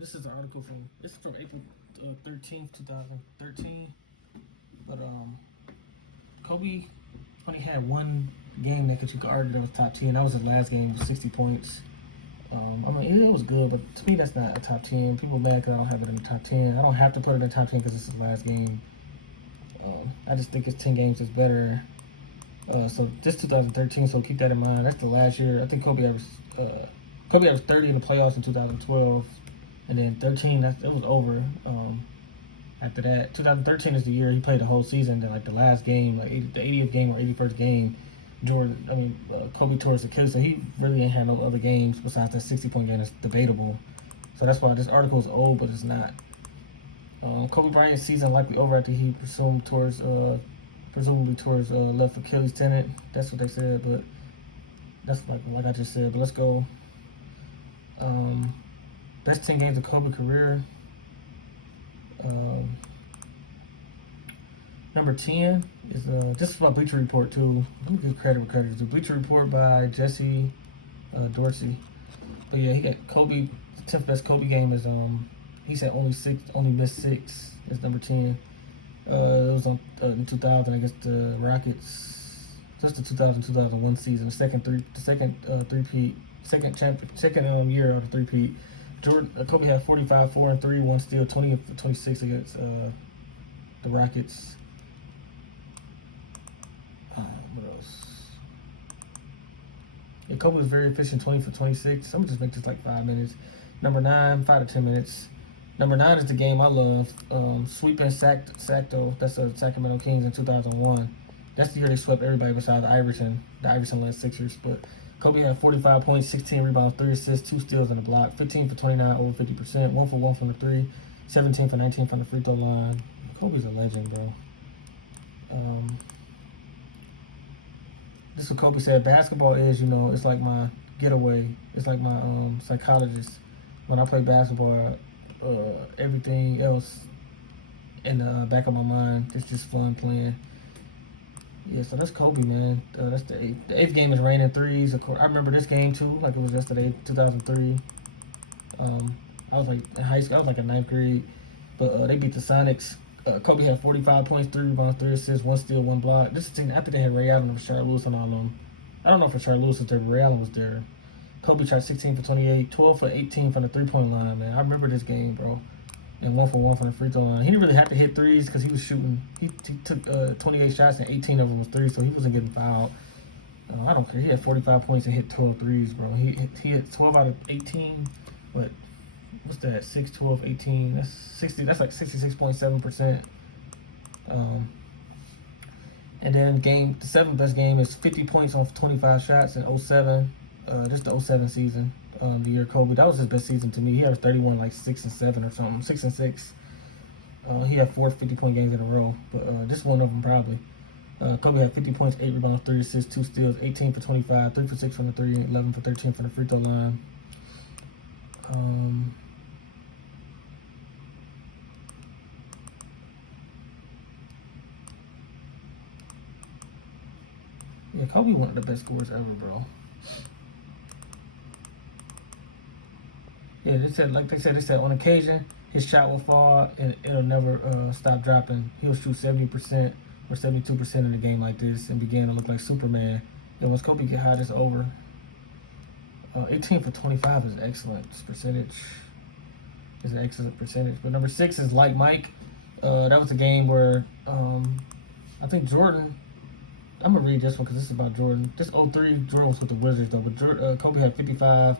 This is an article from April 13th, 2013. But Kobe only had one game that you could argue that was top 10. That was his last game, 60 points. I mean, it was good, but to me, that's not a top 10. People mad because I don't have it in the top 10. I don't have to put it in the top 10 because it's his last game. I just think it's 10 games is better. So this 2013, so keep that in mind. That's the last year. I think Kobe averaged 30 in the playoffs in 2012, and then 13 it was over. After that, 2013 is the year he played the whole season. Then like the last game, like the 80th game or 81st game, Kobe tore his Achilles, so he really ain't had no other games besides that 60-point game. That's debatable. So that's why this article is old, but it's not. Kobe Bryant's season likely over after he presumably towards left Achilles tendon. That's what they said, but that's like I just said. But let's go. Best 10 games of Kobe career. Number 10 is this is by Bleacher Report too. Let me give credit where credit is due. Bleacher Report by Jesse Dorsey. But yeah, he got Kobe. The 10th best Kobe game is he said only missed 6. Is number 10. It was on in 2000 against the Rockets. Just the 2000-2001 season. The second three-peat, second year of the three-peat. Kobe had 45, 4 and 3, 1 steal, 20 of 26 against the Rockets. What else? Yeah, Kobe was very efficient, 20 for 26. I'm gonna just make this like 5 minutes. Number 9, 5 to 10 minutes. Number 9 is the game I love. Sweeping Sacto. That's the Sacramento Kings in 2001. That's the year they swept everybody besides the Iverson-led Sixers. But Kobe had 45 points, 16 rebounds, 3 assists, 2 steals, and a block. 15 for 29, over 50%. 1 for 1 from the 3. 17 for 19 from the free throw line. Kobe's a legend, bro. This is what Kobe said. Basketball is, it's like my getaway. It's like my psychologist. When I play basketball, everything else in the back of my mind, it's just fun playing. Yeah, so that's Kobe, man. That's the 8th. The 8th game is raining threes. Of course, I remember this game too, like it was yesterday, 2003. I was like in high school. I was like in 9th grade, but they beat the Sonics. Kobe had 45 points, 3 rebounds, 3 assists, 1 steal, 1 block. This is the thing after they had Ray Allen and Rashard Lewis and all of them. I don't know if Rashard Lewis was there, but Ray Allen was there. Kobe shot 16 for 28, 12 for 18 from the 3-point line, man. I remember this game, bro. And 1 for 1 from the free throw line. He didn't really have to hit threes because he was shooting. He took 28 shots and 18 of them was threes, so he wasn't getting fouled. I don't care. He had 45 points and hit 12 threes, bro. He hit 12 out of 18. What's that? 6, 12, 18. That's 60. That's like 66.7%. And then the 7th best game is 50 points on 25 shots in 07. Just the 07 season. The year Kobe, that was his best season to me. He had 31, like 6 and 7 or something, 6 and 6. He had 4 50-point games in a row, but this one of them probably. Kobe had 50 points, 8 rebounds, 3 assists, 2 steals, 18 for 25, 3 for 6 from the 3, 11 for 13 from the free throw line. Yeah, Kobe one of the best scorers ever, bro. Yeah, they said on occasion his shot will fall and it'll never stop dropping. He'll shoot 70% or 72% in a game like this and begin to look like Superman. And once Kobe get hot, it's over. 18 for 25 is excellent percentage. Is an excellent percentage. But number 6 is like Mike. That was a game where I think Jordan. I'm gonna read this one because this is about Jordan. This 03 Jordan was with the Wizards though, but Kobe had 55,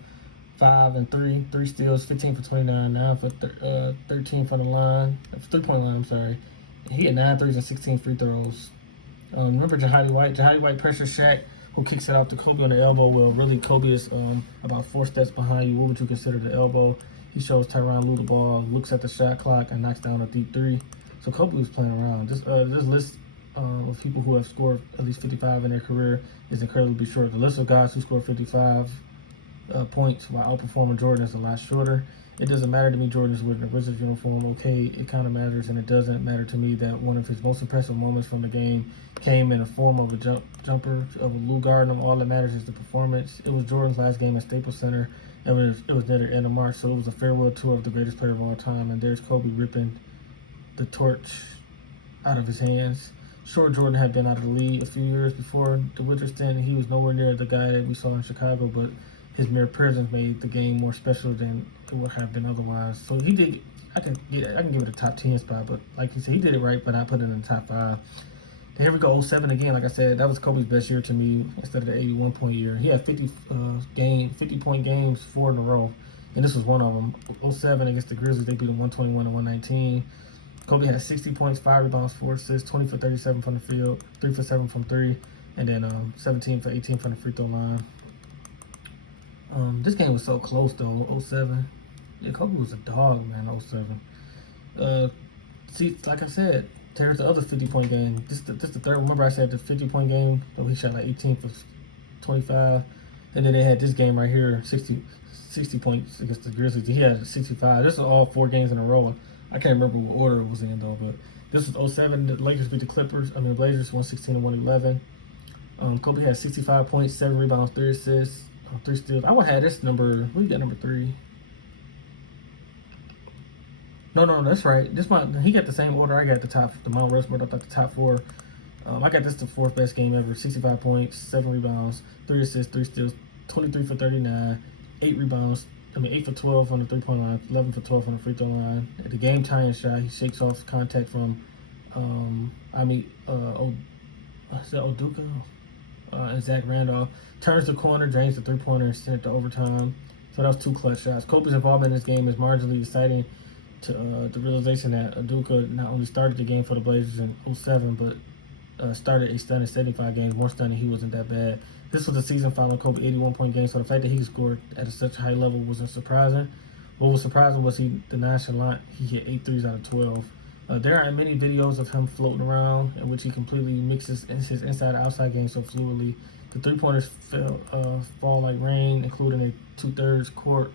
5 and 3, 3 steals, 15 for 29, 9 for 13 from the line, 3-point line. I'm sorry. He had 9 threes and 16 free throws. Remember Jahadi White? Jahadi White pressures Shaq, who kicks it out to Kobe on the elbow. Well, really Kobe is about 4 steps behind you. What would you consider the elbow? He shows Tyronn Lue the ball, looks at the shot clock, and knocks down a deep 3. So Kobe was playing around. This list of people who have scored at least 55 in their career is incredibly short. The list of guys who scored 55 points while outperforming Jordan is a lot shorter. It doesn't matter to me Jordan's wearing a Wizards uniform. Okay, it kind of matters, and it doesn't matter to me that one of his most impressive moments from the game came in the form of a jumper of a Lou Gardner. All that matters is the performance. It was Jordan's last game at Staples Center, it was near the end of March, so it was a farewell tour of the greatest player of all time. And there's Kobe ripping the torch out of his hands. Sure, Jordan had been out of the league a few years before the Winter stint, and he was nowhere near the guy that we saw in Chicago, but his mere presence made the game more special than it would have been otherwise. So he did. I can give it a top 10 spot, but like you said, he did it right, but I put it in the top 5. Then here we go, 07 again. Like I said, that was Kobe's best year to me instead of the 81-point year. He had 50-point games 4 in a row, and this was one of them. 07 against the Grizzlies, they beat them 121 to 119. Kobe had 60 points, 5 rebounds, 4 assists, 20 for 37 from the field, 3 for 7 from 3, and then 17 for 18 from the free throw line. This game was so close though, 07. Yeah, Kobe was a dog, man, 07. See, like I said, there's the other 50-point game. This the third. Remember I said the 50-point game? Though he shot like 18 for 25. And then they had this game right here, 60 points against the Grizzlies. He had 65. This is all 4 games in a row. I can't remember what order it was in though, but this was 07. The Lakers beat the Blazers 116 to 111. Kobe had 65 points, 7 rebounds, 3 assists, 3 steals. I would have this number. Who you got number 3? No, that's right. He got the same order I got the top. The Mount Rushmore up at the top 4. I got this the 4th best game ever. 65 points, 7 rebounds, 3 assists, 3 steals, 23 for 39, 8 for 12 on the 3-point line, 11 for 12 on the free throw line. At the game tying shot, he shakes off contact from Oduka and Zach Randolph. Turns the corner, drains the 3-pointer, and sends it to overtime. So that was 2 clutch shots. Kobe's involvement in this game is marginally exciting to the realization that Udoka not only started the game for the Blazers in 07, but started a stunning 75 games. More stunning, he wasn't that bad. This was the season following Kobe 81-point game, so the fact that he scored at such a high level wasn't surprising. What was surprising was the nonchalant. He hit 8 threes out of 12. There aren't many videos of him floating around in which he completely mixes his inside-outside game so fluidly. The 3-pointers fall like rain, including a 2/3 court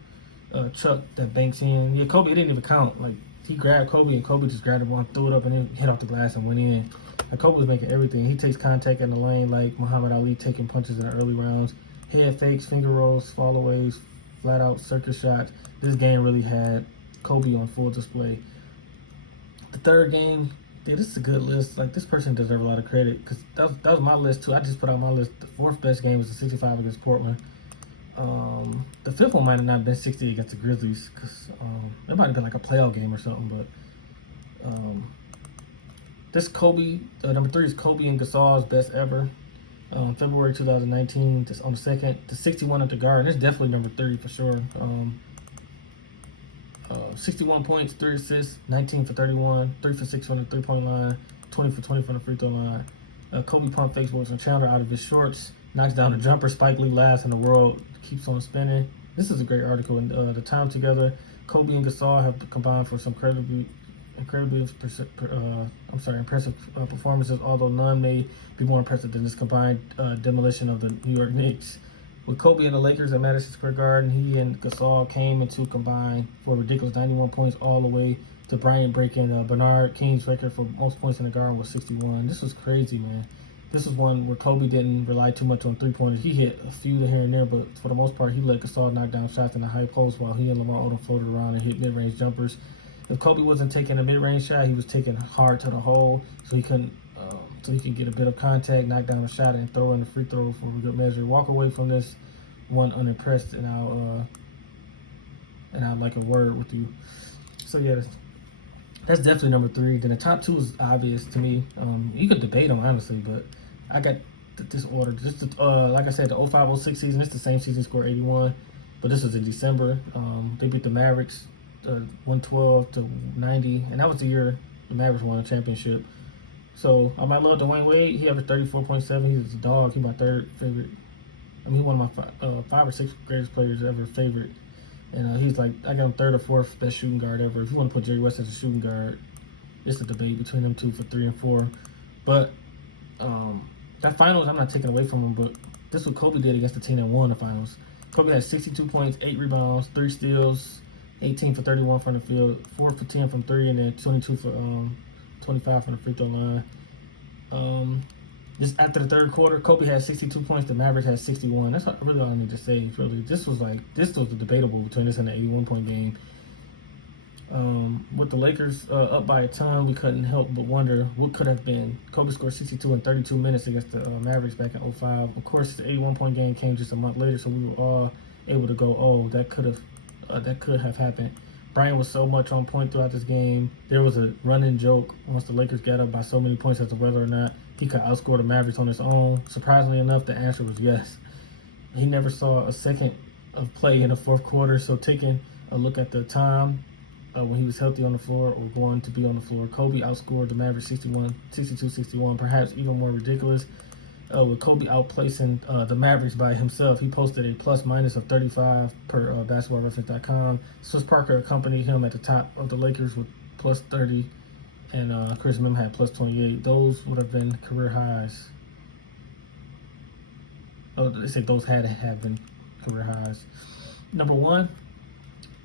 chuck that banks in. Yeah, Kobe, it didn't even count. Like, he grabbed Kobe, and Kobe just grabbed the one, threw it up, and then hit off the glass and went in. Like, Kobe was making everything. He takes contact in the lane like Muhammad Ali taking punches in the early rounds. Head fakes, finger rolls, fallaways, flat-out circus shots. This game really had Kobe on full display. The third game, yeah, this is a good list. Like, this person deserves a lot of credit because that was my list, too. I just put out my list. The 4th best game was the 65 against Portland. The 5th one might have not been 60 against the Grizzlies because it might have been like a playoff game or something. But this Kobe, number 3 is Kobe and Gasol's best ever. February 2019, just on the 2nd, the 61 at the Garden. It's definitely number 30 for sure. 61 points, 3 assists, 19 for 31, 3 for 6 from the 3-point line, 20 for 20 from the free throw line. Kobe pump fakes Wilson Chandler out of his shorts, knocks down a jumper. Spike Lee last in the world, keeps on spinning. This is a great article. And the time together, Kobe and Gasol have combined for some impressive performances, although none may be more impressive than this combined demolition of the New York Knicks. With Kobe and the Lakers at Madison Square Garden, he and Gasol came into combined for a ridiculous 91 points all the way to Bryant breaking Bernard King's record for most points in the Garden was 61. This was crazy, man. This was one where Kobe didn't rely too much on 3-pointers. He hit a few here and there, but for the most part, he let Gasol knock down shots in the high post while he and Lamar Odom floated around and hit mid-range jumpers. If Kobe wasn't taking a mid-range shot, he was taking hard to the hole, so he couldn't. So he could get a bit of contact, knock down a shot, and throw in the free throw for a good measure. Walk away from this one unimpressed, and I'll like a word with you. So yeah, that's definitely number 3. Then the top 2 is obvious to me. You could debate them honestly, but I got this order. Just like I said, the 05-06 season. It's the same season, scored 81, but this was in December. They beat the Mavericks 112 to 90, and that was the year the Mavericks won a championship. So I might love Dwayne Wade. He averaged 34.7. He's a dog. He's my 3rd favorite. I mean, he's one of my 5 or 6 greatest players ever favorite. And he's like, I got him 3rd or 4th best shooting guard ever. If you want to put Jerry West as a shooting guard, it's a debate between them 2 for 3 and 4. But that finals, I'm not taking away from him, but this is what Kobe did against the team that won the finals. Kobe had 62 points, 8 rebounds, 3 steals, 18 for 31 from the field, 4 for 10 from 3, and then 22 for 25 from the free throw line. Just after the third quarter, Kobe had 62 points. The Mavericks had 61. That's really all I need to say. Really, this was the debatable between this and the 81-point game. With the Lakers up by a ton, we couldn't help but wonder what could have been. Kobe scored 62 in 32 minutes against the Mavericks back in 05. Of course, the 81-point game came just a month later, so we were all able to go, oh, that could have happened. Bryant was so much on point throughout this game. There was a running joke once the Lakers got up by so many points as to whether or not he could outscore the Mavericks on his own. Surprisingly enough, the answer was yes. He never saw a second of play in the fourth quarter, so taking a look at the time when he was healthy on the floor or going to be on the floor, Kobe outscored the Mavericks 62-61, perhaps even more ridiculous. With Kobe outplacing the Mavericks by himself, he posted a plus-minus of 35 per basketballreference.com. Swiss Parker accompanied him at the top of the Lakers with plus 30, and Chris Mim had plus 28. Those would have been career highs. Oh, they say those had to have been career highs. Number one,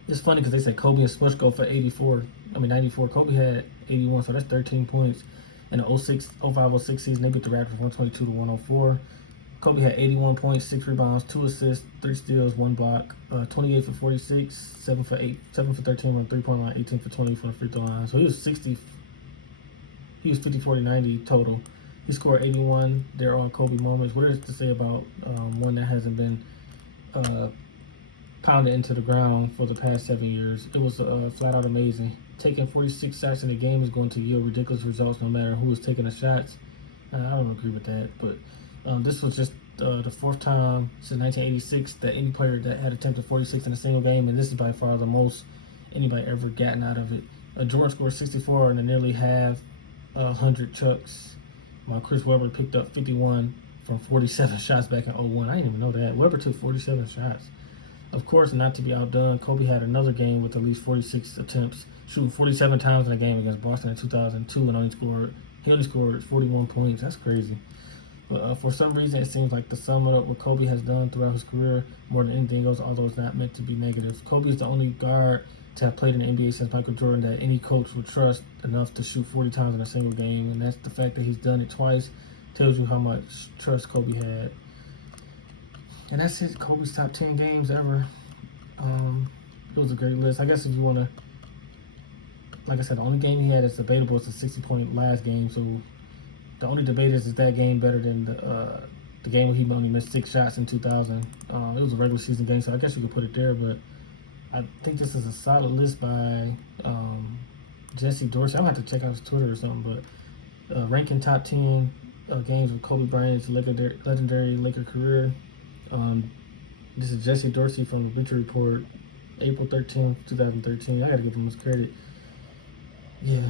it's funny because they said Kobe and Smush go for 94. Kobe had 81, so that's 13 points. In the 05-06 season, they beat the Raptors 122-104. Kobe had 81 points, 6 rebounds, 2 assists, 3 steals, 1 block, 28 for 46, 7 for 13 on the 3-point line, 18 for 20 from the free throw line. So he was 50, 40, 90 total. He scored 81 there on Kobe moments. What is to say about one that hasn't been pounded into the ground for the past 7 years? It was flat out amazing. Taking 46 shots in a game is going to yield ridiculous results no matter who is taking the shots. I don't agree with that, but this was just the fourth time since 1986 that any player that had attempted 46 in a single game, and this is by far the most anybody ever gotten out of it. Jordan scored 64 and nearly half 100 chucks, while Chris Webber picked up 51 from 47 shots back in 01. I didn't even know that. Webber took 47 shots. Of course, not to be outdone, Kobe had another game with at least 46 attempts, shooting 47 times in a game against Boston in 2002, and he only scored 41 points. That's crazy. But for some reason, it seems like to sum it up what Kobe has done throughout his career more than anything else, although it's not meant to be negative. Kobe is the only guard to have played in the NBA since Michael Jordan that any coach would trust enough to shoot 40 times in a single game, and that's the fact that he's done it twice tells you how much trust Kobe had. And that's it. Kobe's top 10 games ever. It was a great list. I guess if you want to, like I said, the only game he had is debatable. It's a 60-point last game. So the only debate is that game better than the game where he only missed 6 shots in 2000. It was a regular season game, so I guess you could put it there. But I think this is a solid list by Jesse Dorsey. I'm going to have to check out his Twitter or something. But ranking top 10 games with Kobe Bryant's legendary Laker career. This is Jesse Dorsey from the Bleacher Report, April 13th, 2013. I gotta give him his credit. Yeah.